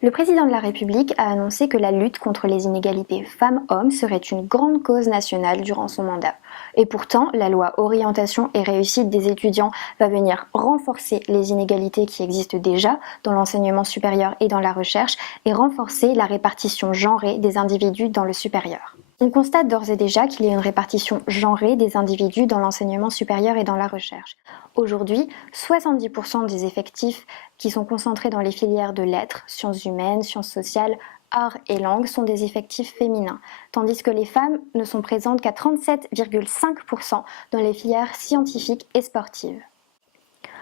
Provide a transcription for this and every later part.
Le président de la République a annoncé que la lutte contre les inégalités femmes-hommes serait une grande cause nationale durant son mandat. Et pourtant, la loi Orientation et réussite des étudiants va venir renforcer les inégalités qui existent déjà dans l'enseignement supérieur et dans la recherche et renforcer la répartition genrée des individus dans le supérieur. On constate d'ores et déjà qu'il y a une répartition genrée des individus dans l'enseignement supérieur et dans la recherche. Aujourd'hui, 70% des effectifs qui sont concentrés dans les filières de lettres, sciences humaines, sciences sociales, arts et langues sont des effectifs féminins, tandis que les femmes ne sont présentes qu'à 37,5% dans les filières scientifiques et sportives.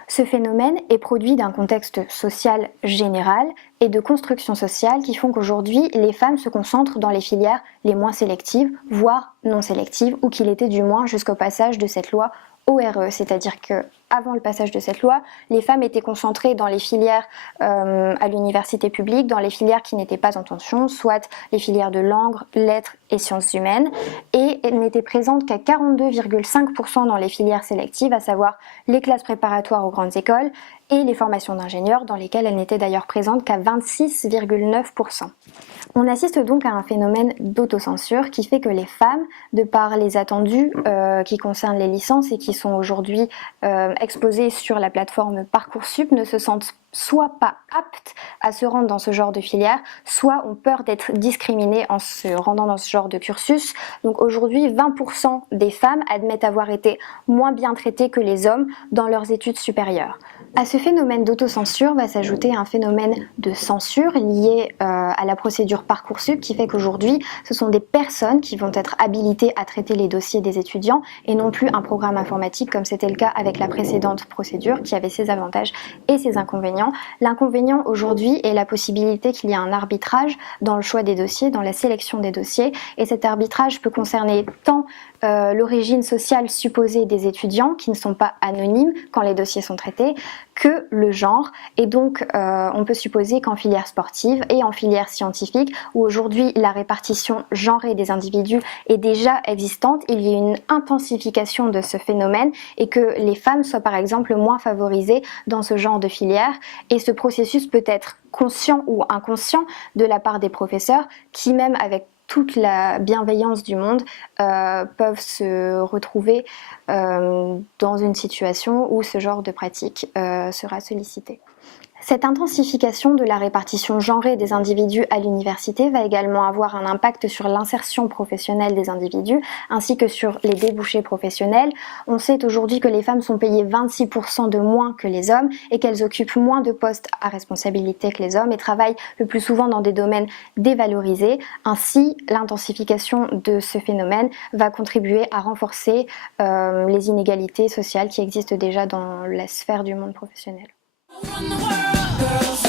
Ce phénomène est produit d'un contexte social général et de construction sociale qui font qu'aujourd'hui, les femmes se concentrent dans les filières les moins sélectives, voire non sélectives, ou qu'il était du moins jusqu'au passage de cette loi ORE, c'est-à-dire que avant le passage de cette loi, les femmes étaient concentrées dans les filières à l'université publique, dans les filières qui n'étaient pas en tension, soit les filières de langue, lettres et sciences humaines, et elles n'étaient présentes qu'à 42,5% dans les filières sélectives, à savoir les classes préparatoires aux grandes écoles et les formations d'ingénieurs, dans lesquelles elles n'étaient d'ailleurs présentes qu'à 26,9%. On assiste donc à un phénomène d'autocensure qui fait que les femmes, de par les attendus qui concernent les licences et qui sont aujourd'hui exposées sur la plateforme Parcoursup, ne se sentent soit pas aptes à se rendre dans ce genre de filière, soit ont peur d'être discriminées en se rendant dans ce genre de cursus. Donc aujourd'hui, 20% des femmes admettent avoir été moins bien traitées que les hommes dans leurs études supérieures. À ce phénomène d'autocensure va s'ajouter un phénomène de censure lié à la procédure Parcoursup qui fait qu'aujourd'hui, ce sont des personnes qui vont être habilitées à traiter les dossiers des étudiants et non plus un programme informatique comme c'était le cas avec la précédente procédure qui avait ses avantages et ses inconvénients. L'inconvénient aujourd'hui est la possibilité qu'il y ait un arbitrage dans le choix des dossiers, dans la sélection des dossiers, et cet arbitrage peut concerner tant l'origine sociale supposée des étudiants qui ne sont pas anonymes quand les dossiers sont traités, que le genre, et donc on peut supposer qu'en filière sportive et en filière scientifique, où aujourd'hui la répartition genrée des individus est déjà existante, il y a une intensification de ce phénomène et que les femmes soient par exemple moins favorisées dans ce genre de filière, et ce processus peut être conscient ou inconscient de la part des professeurs qui, même avec toute la bienveillance du monde, peuvent se retrouver dans une situation où ce genre de pratique sera sollicité. Cette intensification de la répartition genrée des individus à l'université va également avoir un impact sur l'insertion professionnelle des individus ainsi que sur les débouchés professionnels. On sait aujourd'hui que les femmes sont payées 26% de moins que les hommes et qu'elles occupent moins de postes à responsabilité que les hommes et travaillent le plus souvent dans des domaines dévalorisés. Ainsi, l'intensification de ce phénomène va contribuer à renforcer les inégalités sociales qui existent déjà dans la sphère du monde professionnel. Run the world, girls.